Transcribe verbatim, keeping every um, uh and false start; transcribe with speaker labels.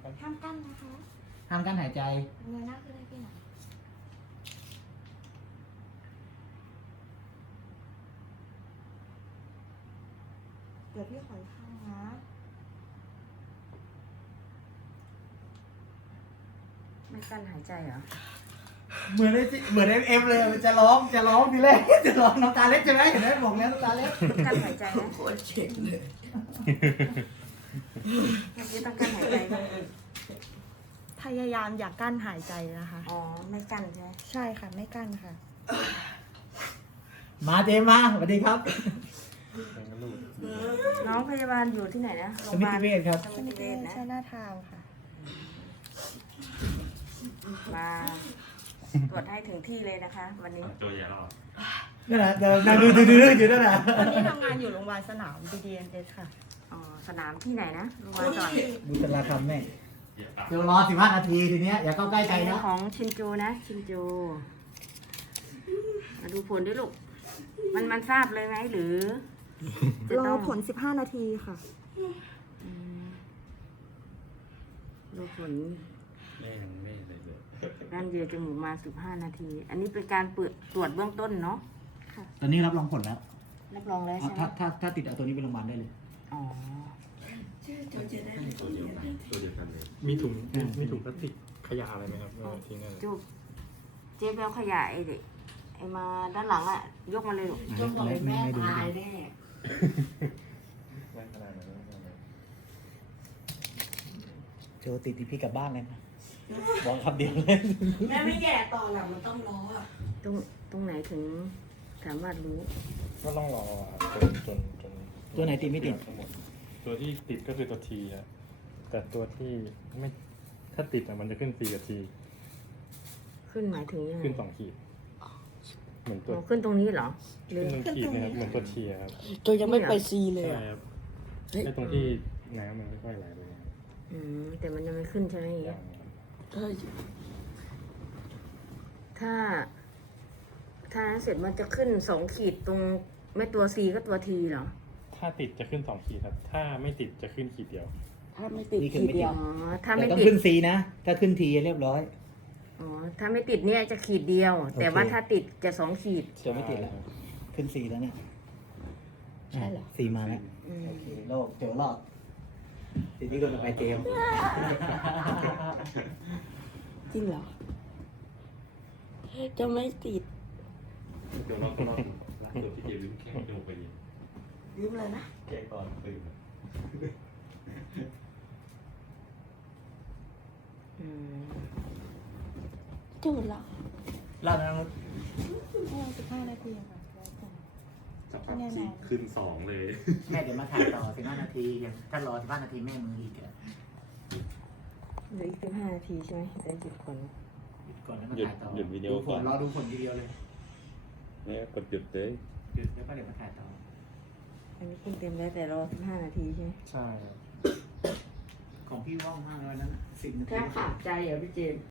Speaker 1: ครับ
Speaker 2: ห้ามกั้นนะคะ
Speaker 3: ห้ามกั้นหายใจ
Speaker 2: เงยหน้าขึ้นได้พี่หน่อยเดี๋ยวพี่ขออีกข้างนะ
Speaker 4: ไม่กั้นหายใจเหรอ
Speaker 3: เหมือนไอ้ที่เหมือนไอ้เอ็มเลยมันจะร้องจะร้องทีแรก จะร้องน้ำตาเล็กใช่ไหมเห็นไหมบอกแล้วน้ำตาเล็ก
Speaker 4: กั้นหายใจนะ
Speaker 3: โคตรเจ็บเลย
Speaker 4: เมื่อกี้ต้องกั้นหายใจปะ
Speaker 2: พยายามอย่ากั้นหายใจนะคะ
Speaker 4: อ๋อไม่กั้นใช่ไหม
Speaker 2: ใช่ค่ะ ไม่กั้นค่ะ
Speaker 3: มาเจมมาสวัสดีครับ
Speaker 1: เป็นกระลูก
Speaker 4: น้องพยาบาลอยู่ที่ไหนนะโร
Speaker 3: ส
Speaker 4: งพ
Speaker 3: มิ
Speaker 4: ยาบาล
Speaker 3: ติเวชครับ
Speaker 4: สมิติเวชนะ
Speaker 2: ใช่หน้าทาวน์ค่ะ
Speaker 4: มาตรวจให้ถึงที่เลยนะคะ วันนี้
Speaker 1: ตัวใหญ่หรอ
Speaker 3: นั่นแหละเดินดูดูดูดูอยู่นั่นแหละ
Speaker 2: วันนี้ทำงานอยู่โรงพยาบาลสนาม บี ดี เอ็น เอส ค่ะ
Speaker 4: อ๋อสนามที่ไหนนะโรงพยาบาลก่อน
Speaker 3: ดูจราคำแม่เดี๋ยวรอสิบห้านาทีทีเนี้ยอย่าเข้าใกล้ใจ
Speaker 4: อันนี้
Speaker 3: นะ
Speaker 4: ของชินจูนะ ชินจูมาดูผลด้วยลูก มันมันทราบเลยไหมหรือจะ
Speaker 2: รอ
Speaker 4: ต้อง
Speaker 2: ผล สิบห้า นาทีค่ะ
Speaker 4: อืมดูผล
Speaker 1: แม่ยังไม่เลยเลย
Speaker 4: ด้านเดียวจมูกมาสิบห้านาที อันนี้เป็นการเปิดตรวจเบื้องต้นเนาะ
Speaker 3: ตอนนี้รับรองผลแล้ว
Speaker 4: รับรองแล้วใช่ไหม
Speaker 3: ถ้าถ้าถ้าติดเอาตัวนี้ไปโรงพยาบาลได้เลย
Speaker 4: อ๋อ
Speaker 1: ตัวเดียวกันตัวเดียวกันเลย
Speaker 5: มีถุงมีมีถุงพลาสติกขยะอะไรไหมครับเออทิ้งนั่น
Speaker 4: จุบเจ๊แบลขยายไอ้เด็กไอ้มาด้านหลังอ่ะ ยกมาเลยลูก
Speaker 3: ยกเลยแม่ตายแน่
Speaker 1: ไม่ขนาดนั้นไม่ขนาดนั้น
Speaker 3: โจติดที่พี่กลับบ้านเลยนะบอกคำเดียวเลย
Speaker 6: แม่ไม่แย่ต่อหลังมันต้องล้ออ่ะ
Speaker 4: ตรงตรงไหนถึงสามารถรู้
Speaker 5: ก็ต้องรอจนจนจน
Speaker 3: ตัวไหนติดไม่ติด
Speaker 5: ทั้งหมดตัวที่ติดก็คือตัวทีอะแต่ตัวที่ไม่ถ้าติดอะมันจะขึ้น C กับ T
Speaker 4: ขึ้นหมายถึงยังไง
Speaker 5: ขึ้นสองขีด เหมือนตัว
Speaker 4: อ๋อขึ้นตรงนี้เหรอหรือ
Speaker 5: ขึ้นหนึ่งขีดนะครับเหมือนตัวทีอะครับ
Speaker 6: ตัวยังไม่ไปซีเลย
Speaker 5: ใช่
Speaker 6: อ่ะ
Speaker 5: ครับไอ้ตรงที่น้ำมันไม่ค่อยไหลเลย
Speaker 4: อืมแต่มันยังไม่ขึ้นใช่ไหมอย่างเงี้
Speaker 5: ยั
Speaker 4: ย
Speaker 5: งครับ
Speaker 6: เออ
Speaker 4: ถ้า ถ้าเสร็จมันจะขึ้นสองขีดตรงไม่ตัว C ก็ตัว T เหรอ
Speaker 5: ถ้าติดจะขึ้นสองขีดครับ ถ้าไม่ติดจะขึ้นขีดเดียว
Speaker 6: ถ้าไม่ติดทีเดียว
Speaker 4: อ๋อ ถ้า
Speaker 3: แต่
Speaker 4: ไม่
Speaker 3: ต้อง
Speaker 4: ติด
Speaker 3: ขึ้นซีนะ ถ้าขึ้นทีเรียบร้อย
Speaker 4: อ๋อ ถ้าไม่ติดเนี่ยจะขีดเดียว แต่ว่าถ้าติดจะสองขีด
Speaker 3: จะไม่ติดแล้ว ขึ้นซีแล้วเนี่ย
Speaker 6: ใช่เหรอ
Speaker 3: ซีมาแล้ว
Speaker 4: อืม
Speaker 3: โอเคโลกเจอรอดทีนี้ก็จะไปเจมส์
Speaker 6: จริงเหรอ จะไม่ติด
Speaker 1: เดี๋ยวเราก็รอดูล่าสุดที่เจมส์แค่จมูกไปยิง
Speaker 6: ลืมเลยนะ
Speaker 1: แกก่อนตื่น
Speaker 4: อืม
Speaker 6: จุดเหรอ
Speaker 3: เล่านะ
Speaker 2: ให้เราสิบห้า นาทีค่ะแล้วแต่
Speaker 1: สักพักสี่ขึ้นสองเลย
Speaker 3: แม่เดี๋ยวมาถ่ายต่อสิบห้านาทียังถ้ารอสิบห้านาทีแม่มืออีกอะ
Speaker 4: เหลืออีกสิบห้านาทีใช่ไหมจะหยุดผล
Speaker 3: หยุดก่อนแล้วมา
Speaker 5: หยุด
Speaker 3: ถ่ายต่อ
Speaker 5: หยุดวิดีโอ
Speaker 3: ดูผ
Speaker 5: ก่อ
Speaker 3: ล
Speaker 5: น
Speaker 3: รอดูผลทีเดียวเลย
Speaker 5: เนี่ยกดหยุดเลย
Speaker 3: หยุดแล้วก็เดี๋ยวมาถ่ายต่อ
Speaker 4: อันนี้ขึ้นเต็มแล้วแต่รอสิบห้านาทีใช่ไหม
Speaker 5: ใช่ครับ
Speaker 3: ของพี่ว่องมากเลยวันนั้นสิบนา
Speaker 4: แท
Speaker 3: ที
Speaker 4: บขาดใจเหรอพี่เจมส์